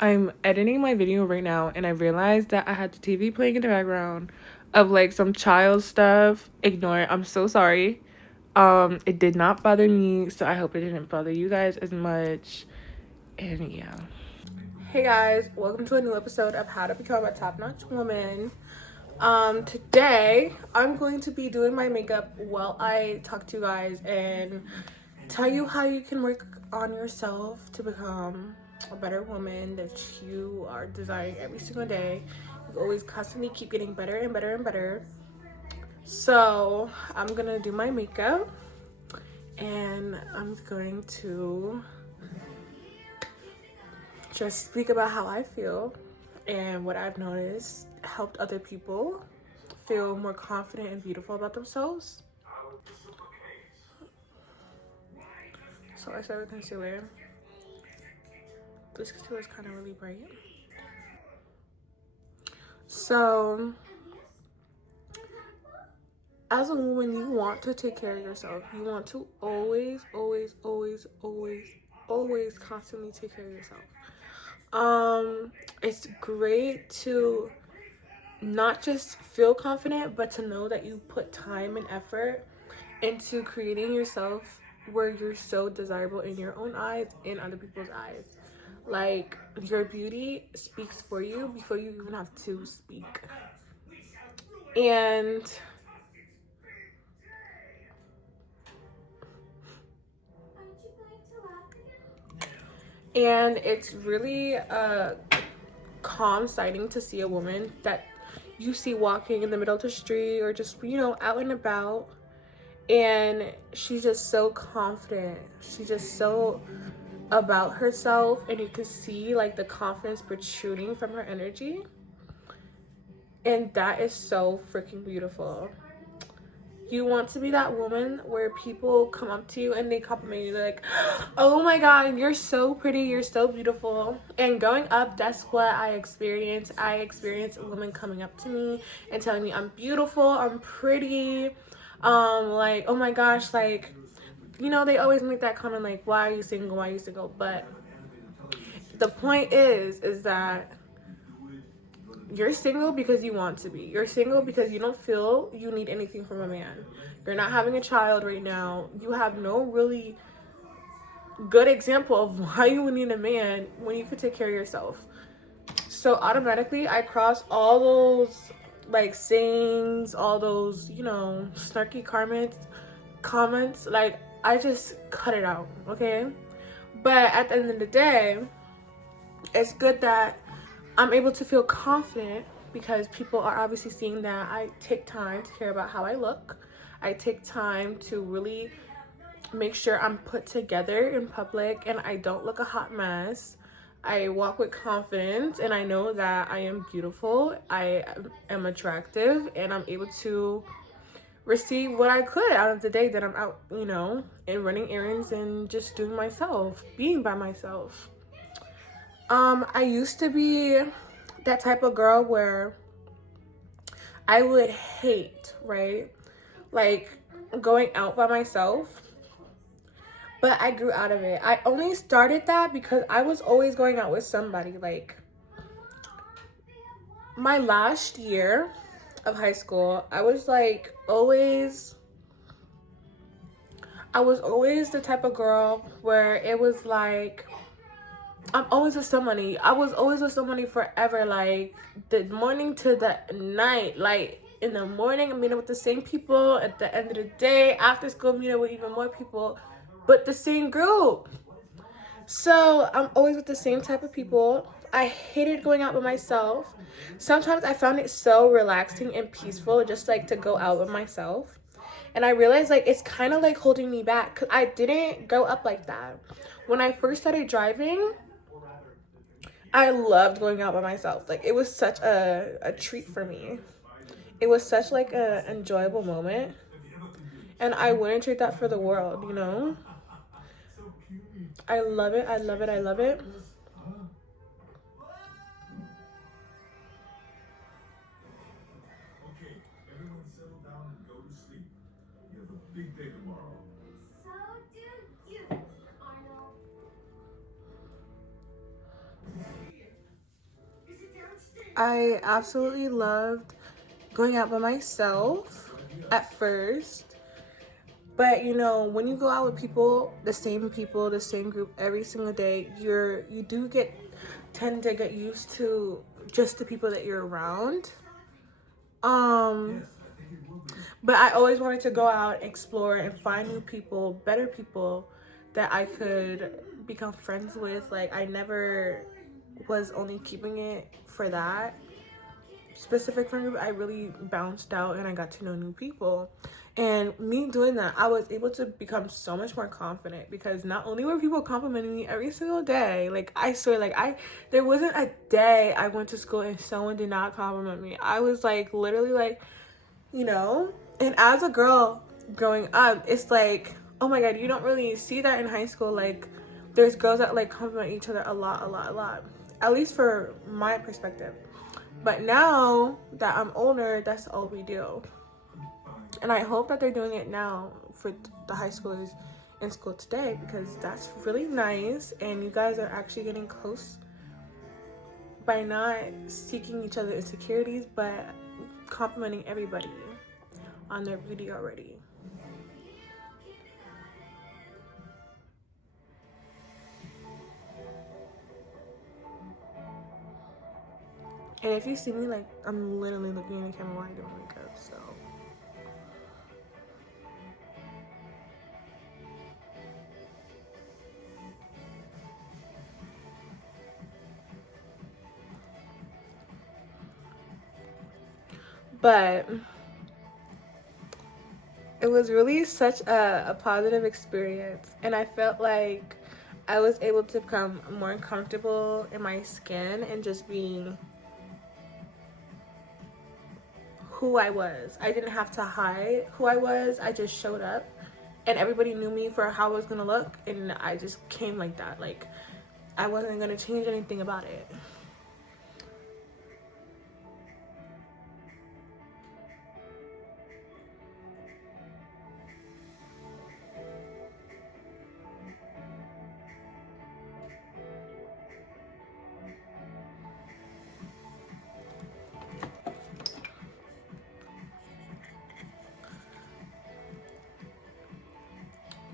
I'm editing my video right now and I realized that I had the TV playing in the background of like some child stuff. Ignore it. I'm so sorry. It did not bother me, so I hope it didn't bother you guys as much. And yeah. Hey guys, welcome to a new episode of How to Become a Top-Notch Woman. Today I'm going to be doing my makeup while I talk to you guys and tell you how you can work on yourself to become a better woman that you are desiring every single day. You always constantly keep getting better and better and better. So I'm gonna do my makeup and I'm going to just speak about how I feel and what I've noticed helped other people feel more confident and beautiful about themselves. So I started with concealer. This concealer is kind of really bright. So as a woman, you want to take care of yourself. You want to always constantly take care of yourself. It's great to not just feel confident, but to know that you put time and effort into creating yourself where you're so desirable in your own eyes and other people's eyes. Like, your beauty speaks for you before you even have to speak. And it's really a calm sighting to see a woman that you see walking in the middle of the street or just, out and about, and she's just so confident. She's just so about herself, and you can see like the confidence protruding from her energy, and that is so freaking beautiful. You want to be that woman where people come up to you and they compliment you. They're like, oh my God, you're so pretty. You're so beautiful. And growing up, that's what I experienced. I experienced women coming up to me and telling me I'm beautiful, I'm pretty. Like, oh my gosh, like, they always make that comment like, why are you single? Why are you single? But the point is that you're single because you want to be. You're single because you don't feel you need anything from a man. You're not having a child right now. You have no really good example of why you would need a man when you could take care of yourself. So automatically I cross all those like sayings, all those, snarky comments. Like, I just cut it out, okay? But at the end of the day, it's good that I'm able to feel confident because people are obviously seeing that I take time to care about how I look. I take time to really make sure I'm put together in public and I don't look a hot mess. I walk with confidence and I know that I am beautiful, I am attractive, and I'm able to receive what I could out of the day that I'm out, and running errands and just doing myself, being by myself. I used to be that type of girl where I would hate, right? Like, going out by myself. But I grew out of it. I only started that because I was always going out with somebody. Like, my last year of high school, I was always the type of girl where it was like, I'm always with somebody. I was always with somebody forever. Like, the morning to the night. Like, in the morning, I'm meeting with the same people. At the end of the day, after school, meeting with even more people, but the same group. So I'm always with the same type of people. I hated going out by myself. Sometimes I found it so relaxing and peaceful just like to go out with myself. And I realized like it's kind of like holding me back because I didn't grow up like that. When I first started driving, I loved going out by myself. Like, it was such a treat for me. It was such like a enjoyable moment. And I wouldn't trade that for the world. I love it. I love it. I love it. I absolutely loved going out by myself at first. But you know, when you go out with people, the same group every single day, you do tend to get used to just the people that you're around. Um, but I always wanted to go out, explore, and find new people, better people that I could become friends with. Like, I never was only keeping it for that specific friend group. I really bounced out and I got to know new people. And me doing that, I was able to become so much more confident because not only were people complimenting me every single day, like I swear, there wasn't a day I went to school and someone did not compliment me. I was like literally like, you know, and as a girl growing up, it's like, oh my god, you don't really see that in high school. Like, there's girls that like compliment each other a lot, at least for my perspective. But now that I'm older, that's all we do. And I hope that they're doing it now for the high schoolers in school today, because that's really nice and you guys are actually getting close by not seeking each other's insecurities but complimenting everybody on their beauty already. And if you see me, like, I'm literally looking in the camera while I'm doing makeup, so. But it was really such a positive experience. And I felt like I was able to become more comfortable in my skin and just being who I was. I didn't have to hide who I was. I just showed up and everybody knew me for how I was gonna look, and I just came like that. Like, I wasn't gonna change anything about it.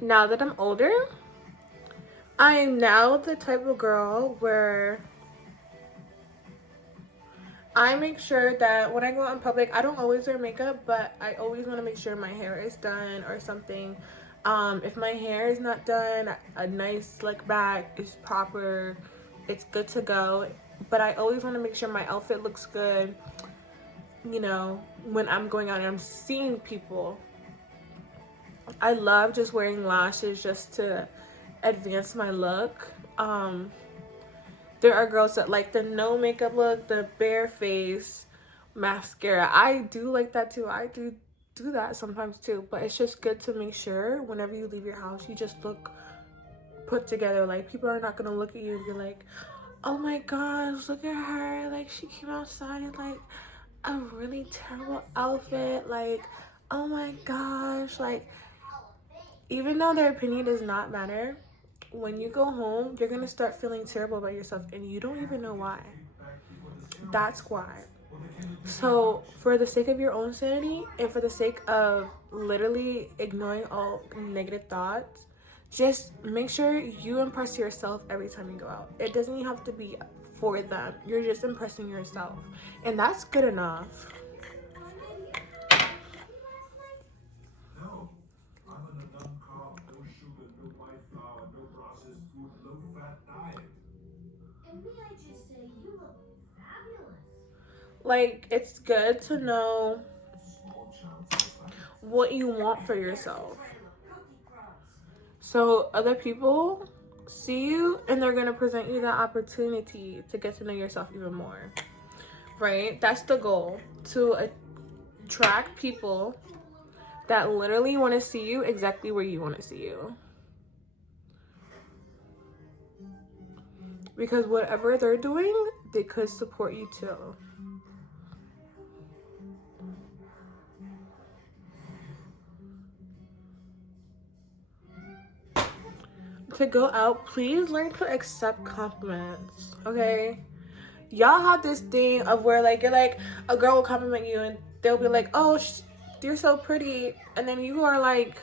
Now that I'm older, I am now the type of girl where I make sure that when I go out in public, I don't always wear makeup, but I always want to make sure my hair is done or something. If my hair is not done, a nice slick back is proper. It's good to go. But I always want to make sure my outfit looks good, you know, when I'm going out and I'm seeing people. I love just wearing lashes just to advance my look. There are girls that like the no makeup look, the bare face mascara. I do like that too. I do that sometimes too, but it's just good to make sure whenever you leave your house you just look put together. Like, people are not gonna look at you and be like, oh my gosh, look at her, like she came outside in like a really terrible outfit, like, oh my gosh. Like, even though their opinion does not matter, when you go home, you're gonna start feeling terrible about yourself and you don't even know why. That's why. So, for the sake of your own sanity and for the sake of literally ignoring all negative thoughts, just make sure you impress yourself every time you go out. It doesn't even have to be for them. You're just impressing yourself. And that's good enough. Like, it's good to know what you want for yourself. So other people see you and they're going to present you that opportunity to get to know yourself even more. Right? That's the goal. To attract people that literally want to see you exactly where you want to see you. Because whatever they're doing, they could support you too. To go out, please learn to accept compliments, okay? y'all have this thing of where like you're like a girl will compliment you and they'll be like, oh, you're so pretty, and then you are like,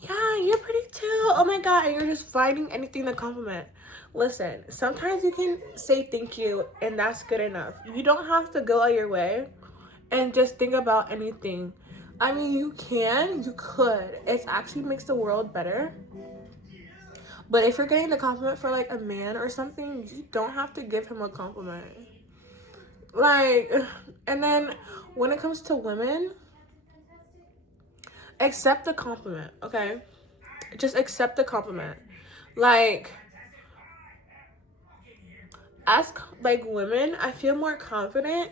yeah, you're pretty too, oh my god, and you're just finding anything to compliment. Listen, sometimes you can say thank you and that's good enough. You don't have to go out your way and just think about anything. I mean, you could. It actually makes the world better. But if you're getting the compliment for like a man or something, you don't have to give him a compliment. Like, and then when it comes to women, accept the compliment, okay? Just accept the compliment. Like, as like women, I feel more confident,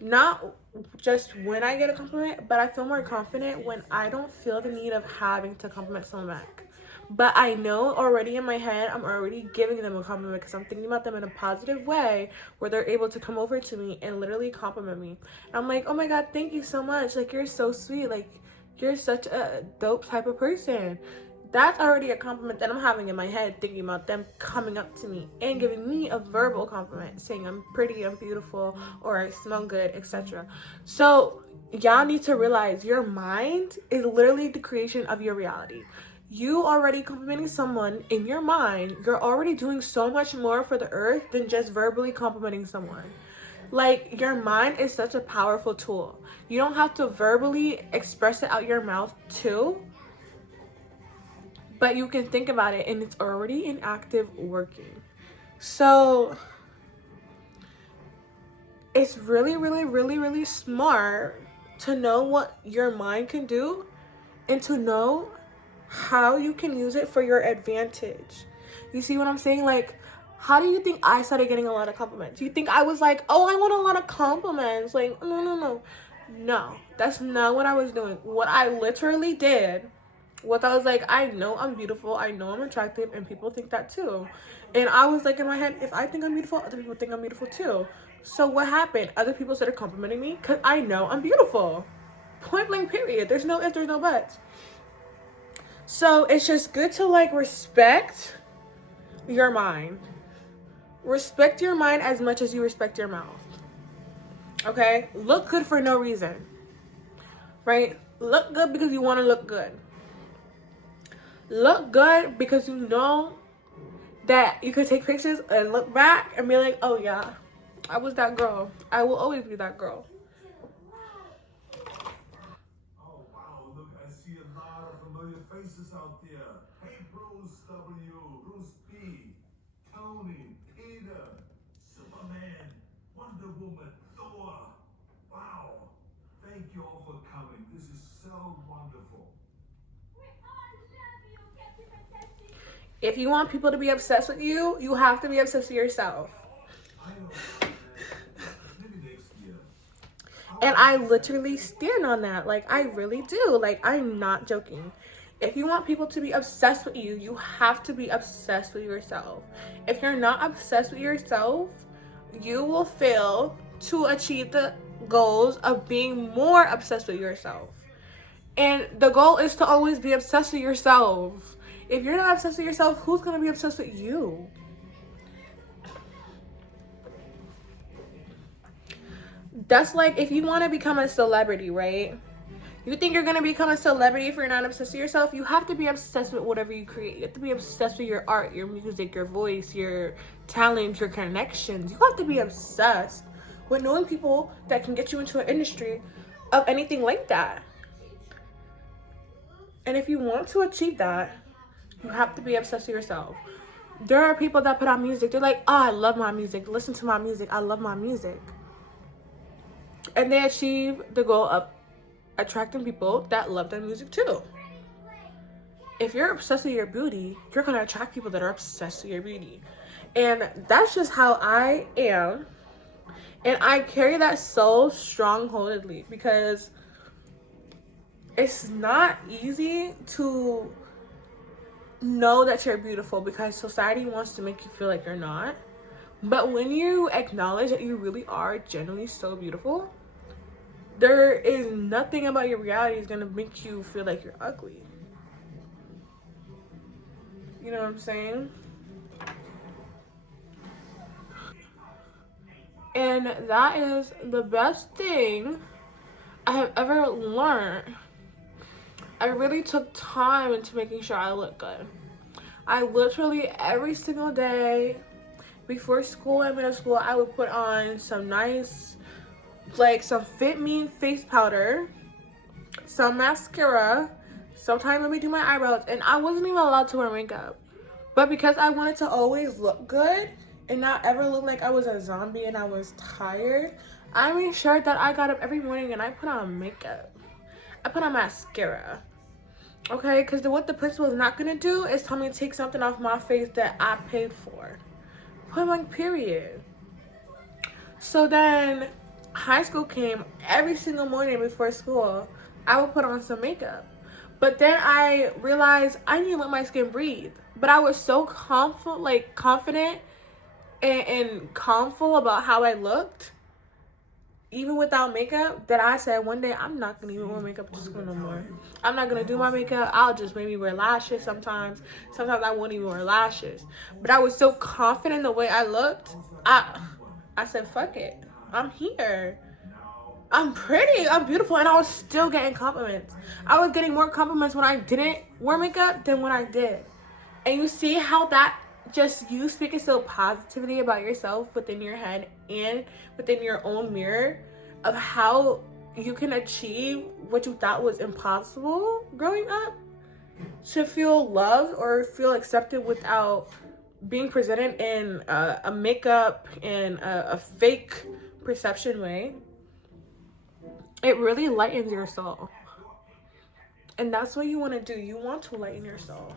not just when I get a compliment, but I feel more confident when I don't feel the need of having to compliment someone back. But I know already in my head, I'm already giving them a compliment because I'm thinking about them in a positive way where they're able to come over to me and literally compliment me. And I'm like, oh my god, thank you so much. Like, you're so sweet. Like, you're such a dope type of person. That's already a compliment that I'm having in my head, thinking about them coming up to me and giving me a verbal compliment, saying I'm pretty, I'm beautiful, or I smell good, etc. So y'all need to realize your mind is literally the creation of your reality. You already complimenting someone in your mind, you're already doing so much more for the earth than just verbally complimenting someone. Like, your mind is such a powerful tool. You don't have to verbally express it out your mouth too, but you can think about it and it's already in active working. So it's really, really, really, really smart to know what your mind can do and to know how you can use it for your advantage. You see what I'm saying? Like, how do you think I started getting a lot of compliments? You think I was like, oh, I want a lot of compliments? Like, no, no, no. No, that's not what I was doing. What I literally did, what I was like, I know I'm beautiful, I know I'm attractive, and people think that too. And I was like in my head, if I think I'm beautiful, other people think I'm beautiful too. So what happened? Other people started complimenting me because I know I'm beautiful. Point blank period. There's no if, there's no buts. So it's just good to like respect your mind. Respect your mind as much as you respect your mouth. Okay? Look good for no reason. Right? Look good because you want to look good. Look good because you know that you could take pictures and look back and be like, oh yeah, I was that girl. I will always be that girl. Oh wow, look, I see a lot of familiar faces out there. Hey, Bruce W, Bruce B, Tony, Peter, Superman, Wonder Woman, Thor. Wow. Thank you all for coming. This is so wonderful. If you want people to be obsessed with you, you have to be obsessed with yourself. I know. Maybe next year. And I literally stand on that. Like, I really do. Like, I'm not joking. If you want people to be obsessed with you, you have to be obsessed with yourself. If you're not obsessed with yourself, you will fail to achieve the goals of being more obsessed with yourself. And the goal is to always be obsessed with yourself. If you're not obsessed with yourself, who's going to be obsessed with you? That's like if you want to become a celebrity, right? You think you're gonna become a celebrity if you're not obsessed with yourself? You have to be obsessed with whatever you create. You have to be obsessed with your art, your music, your voice, your talent, your connections. You have to be obsessed with knowing people that can get you into an industry of anything like that. And if you want to achieve that, you have to be obsessed with yourself. There are people that put out music. They're like, oh, I love my music. Listen to my music. I love my music. And they achieve the goal of attracting people that love their music too. If you're obsessed with your beauty, you're gonna attract people that are obsessed with your beauty. And that's just how I am. And I carry that so strongholdedly because it's not easy to know that you're beautiful because society wants to make you feel like you're not. But when you acknowledge that you really are genuinely so beautiful, there is nothing about your reality is gonna make you feel like you're ugly. You know what I'm saying? And that is the best thing I have ever learned. I really took time into making sure I look good. I literally every single day before school and middle school, I would put on some nice, like some Fit Me face powder, some mascara, sometimes let me do my eyebrows, and I wasn't even allowed to wear makeup. But because I wanted to always look good and not ever look like I was a zombie and I was tired, I made sure that I got up every morning and I put on makeup. I put on mascara. Okay, because what the principal is not going to do is tell me to take something off my face that I paid for. Point blank, period. So then high school came. Every single morning before school, I would put on some makeup. But then I realized I need to let my skin breathe. But I was so confident and calmful about how I looked, even without makeup, that I said one day I'm not gonna even wear makeup to school no more. I'm not gonna do my makeup. I'll just maybe wear lashes sometimes. Sometimes I won't even wear lashes. But I was so confident in the way I looked. I said, fuck it. I'm here. I'm pretty. I'm beautiful. And I was still getting compliments. I was getting more compliments when I didn't wear makeup than when I did. And you see how that just you speaking so positively about yourself within your head and within your own mirror of how you can achieve what you thought was impossible growing up, to feel loved or feel accepted without being presented in a makeup and a fake perception way. It really lightens your soul. And that's what you want to do. You want to lighten your soul.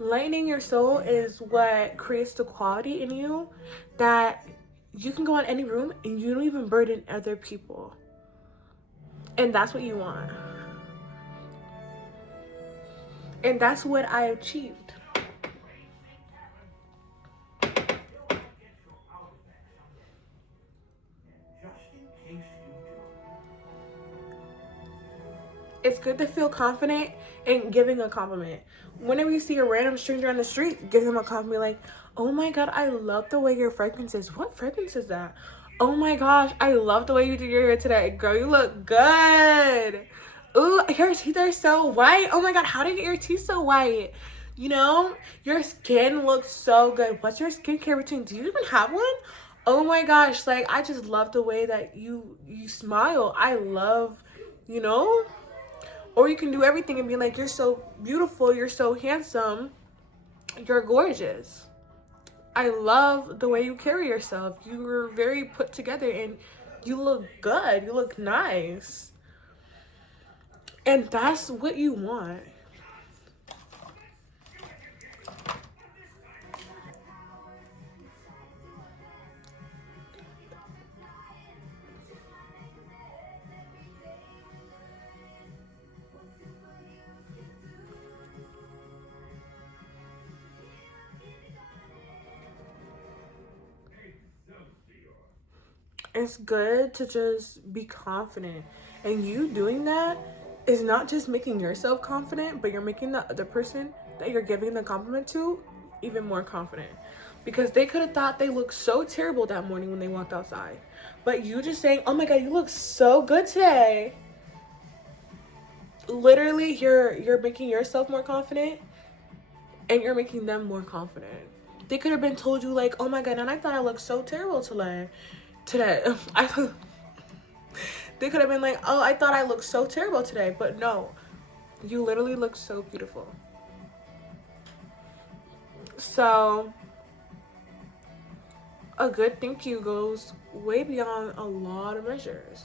Lightening your soul is what creates the quality in you that you can go in any room and you don't even burden other people. And that's what you want. And that's what I achieved. It's good to feel confident in giving a compliment. Whenever you see a random stranger on the street, give them a compliment like, oh my God, I love the way your fragrance is. What fragrance is that? Oh my gosh, I love the way you did your hair today. Girl, you look good. Ooh, your teeth are so white. Oh my God, how did you get your teeth so white? You know, your skin looks so good. What's your skincare routine? Do you even have one? Oh my gosh, like I just love the way that you smile. I love, you know? Or you can do everything and be like, you're so beautiful, you're so handsome, you're gorgeous. I love the way you carry yourself. You're very put together and you look good. You look nice. And that's what you want. It's good to just be confident. And you doing that is not just making yourself confident, but you're making the other person that you're giving the compliment to even more confident. Because they could have thought they looked so terrible that morning when they walked outside. But you just saying, oh my God, you look so good today. Literally, you're making yourself more confident and you're making them more confident. They could have been told you like, oh my God, and I thought I looked so terrible today. They could have been like, oh, I thought I looked so terrible today. But no, you literally look so beautiful. So a good thank you goes way beyond a lot of measures.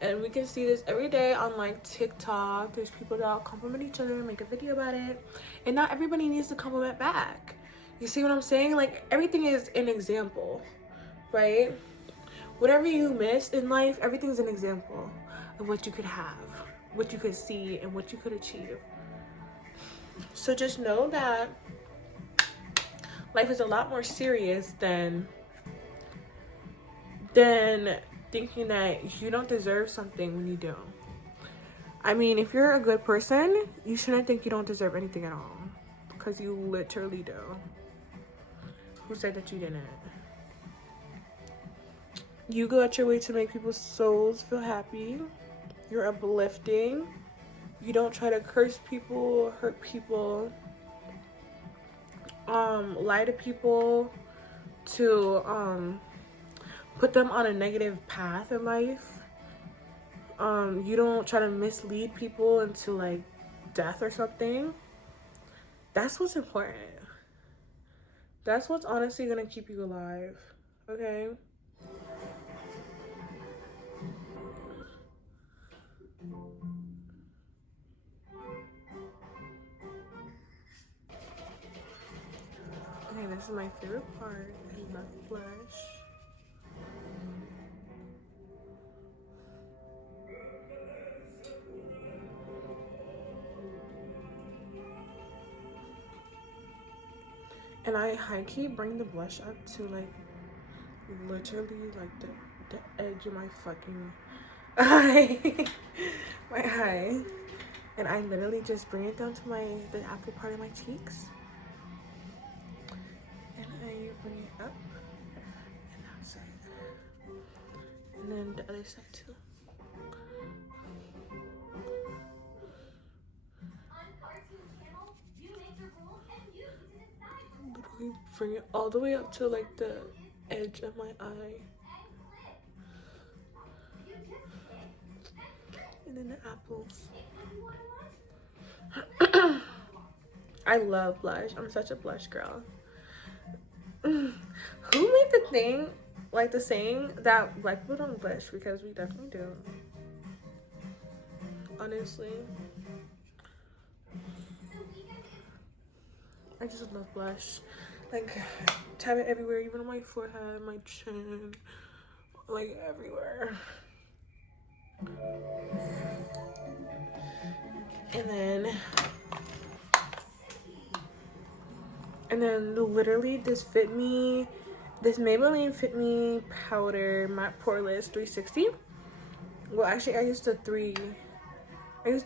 And we can see this every day on like TikTok. There's people that compliment each other and make a video about it. And not everybody needs to compliment back. You see what I'm saying? Like everything is an example, right? Whatever you missed in life, everything's an example of what you could have, what you could see, and what you could achieve. So just know that life is a lot more serious than thinking that you don't deserve something when you do. I mean, if you're a good person, you shouldn't think you don't deserve anything at all, because you literally do. Who said that you didn't? You go out your way to make people's souls feel happy. You're uplifting. You don't try to curse people, hurt people, lie to people to put them on a negative path in life. You don't try to mislead people into like death or something. That's what's important. That's what's honestly gonna keep you alive. Okay? Okay, this is my favorite part. I love blush. And I high key bring the blush up to like literally like the edge of my fucking eye. My eye. And I literally just bring it down to the apple part of my cheeks. And I bring it up. And that side. And then the other side too. Literally bring it all the way up to like the edge of my eye. And then the apples. I love blush. I'm such a blush girl. Who made the thing, like the saying that black people don't blush? Because we definitely do. Honestly. I just love blush. Like, tap it everywhere, even on my forehead, my chin, like everywhere. And then literally this Maybelline Fit Me powder matte poreless 360. Well, actually, I used the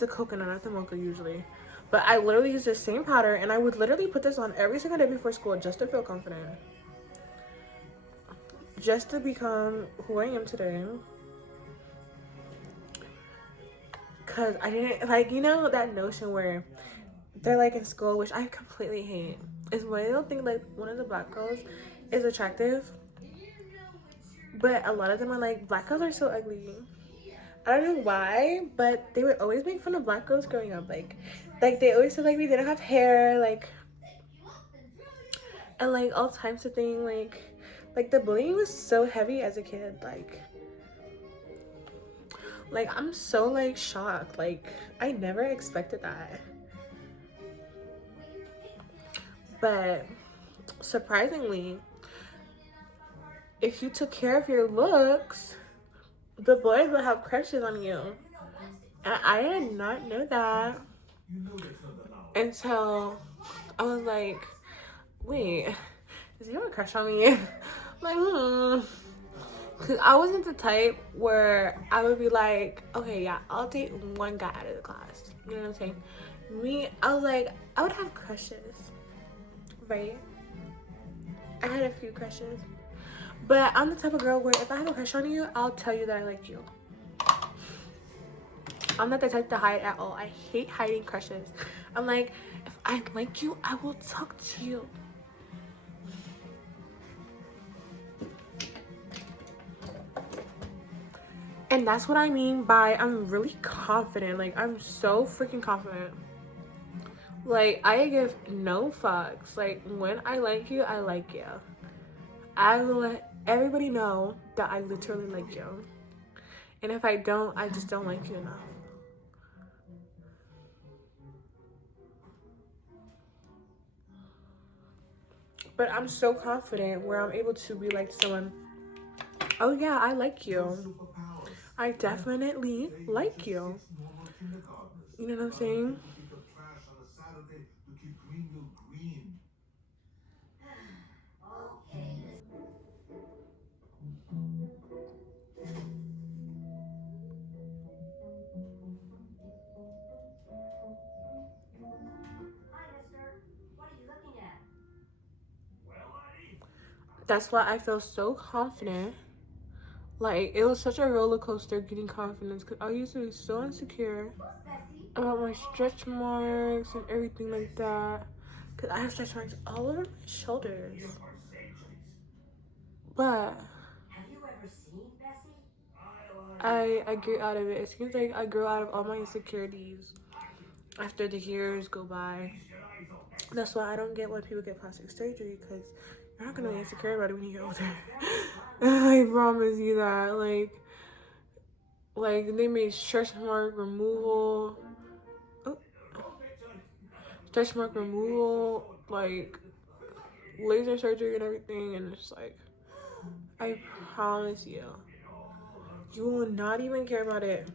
coconut, not the mocha usually. But I literally use the same powder, and I would literally put this on every single day before school just to feel confident. Just to become who I am today. Because I didn't, like, you know, that notion where they're like in school, which I completely hate, is when they don't think like one of the black girls is attractive. But a lot of them are like, black girls are so ugly. I don't know why, but they would always make fun of black girls growing up. Like they always said like we didn't have hair, like, and like all types of things. Like the bullying was so heavy as a kid. Like I'm so like shocked. Like I never expected that. But surprisingly, if you took care of your looks, the boys would have crushes on you. And I did not know that until I was like, wait, does he have a crush on me? I'm like, Because I wasn't the type where I would be like, okay, yeah, I'll date one guy out of the class. You know what I'm saying? Me, I was like, I would have crushes, right? I had a few crushes. But I'm the type of girl where if I have a crush on you, I'll tell you that I like you. I'm not the type to hide at all. I hate hiding crushes. I'm like, if I like you, I will talk to you. And that's what I mean by I'm really confident. Like, I'm so freaking confident. Like, I give no fucks. Like, when I like you, I like you. I will let everybody know that I literally like you. And if I don't, I just don't like you enough. But I'm so confident where I'm able to be like to someone, oh yeah, I like you. I definitely like you. You know what I'm saying? That's why I feel so confident Like, it was such a roller coaster getting confidence because I used to be so insecure about my stretch marks and everything like that. Because I have stretch marks all over my shoulders. But I grew out of it. It seems like I grew out of all my insecurities after the years go by. That's why I don't get why people get plastic surgery, because you're not gonna be insecure about it when you get older. I promise you that. Like they made stretch mark removal, stretch mark removal, like laser surgery and everything, and it's like, I promise you, you will not even care about it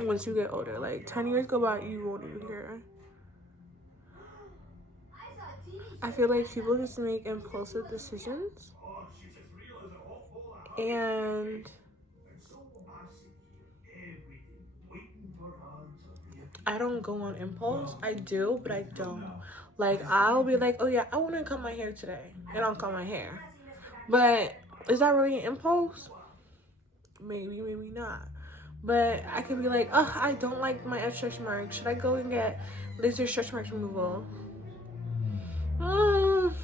once you get older. Like 10 years go by, you won't even care. I feel like people just make impulsive decisions, and I don't go on impulse. I do, but I don't. Like, I'll be like, oh yeah, I want to cut my hair today, and I'll cut my hair. But is that really an impulse? Maybe, maybe not. But I could be like, oh, I don't like my stretch marks. Should I go and get laser stretch mark removal? Mm,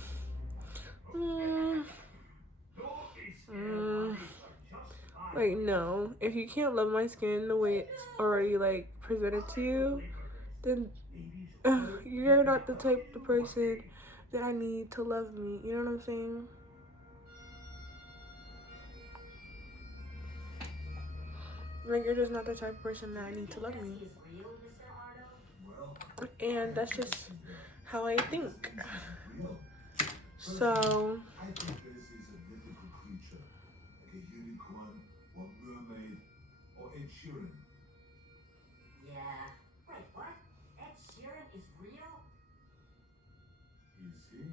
mm, mm. Like, no. If you can't love my skin the way it's already, like, presented to you, then you're not the type of person that I need to love me. You know what I'm saying? Like, you're just not the type of person that I need to love me. And that's just how I think. So, I think Bessie is a mythical creature, like a unicorn or mermaid or Ed Sheeran. Yeah. Wait, what? Ed Sheeran is real? Is he?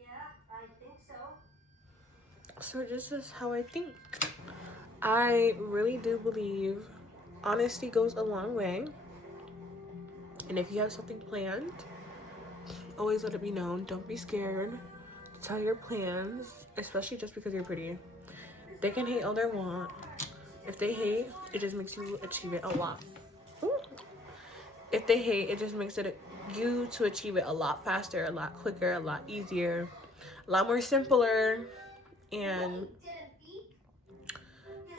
Yeah, I think so. so this is how I think. I really do believe honesty goes a long way. And if you have something planned, always let it be known. Don't be scared to tell your plans, especially just because you're pretty. They can hate all they want. If they hate, it just makes you achieve it a lot. If they hate, it just makes it you to achieve it a lot faster, a lot quicker, a lot easier, a lot more simpler, and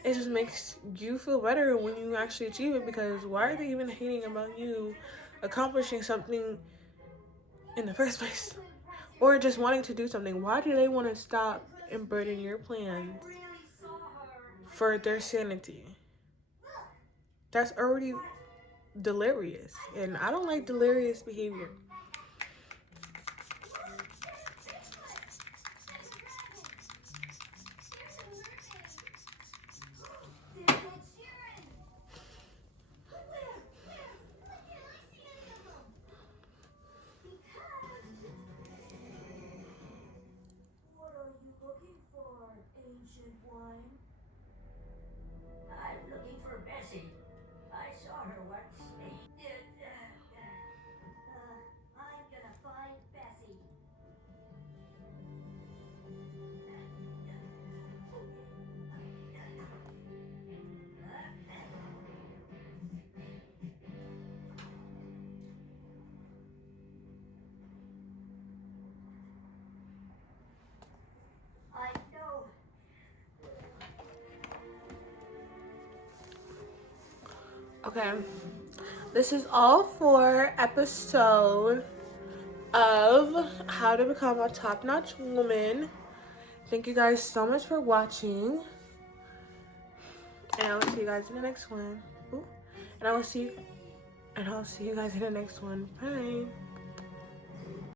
it just makes you feel better when you actually achieve it, because why are they even hating about you accomplishing something in the first place? Or just wanting to do something. Why do they want to stop and burden your plans for their sanity? That's already delirious, and I don't like delirious behavior. What are you looking for, ancient one? I'm looking for Bessie. I saw her once. I'm gonna find Bessie. I know. Okay, this is all for episode of how to become a top-notch woman. Thank you guys so much for watching, and I will see you guys in the next one. Ooh. And I'll see you guys in the next one. Bye.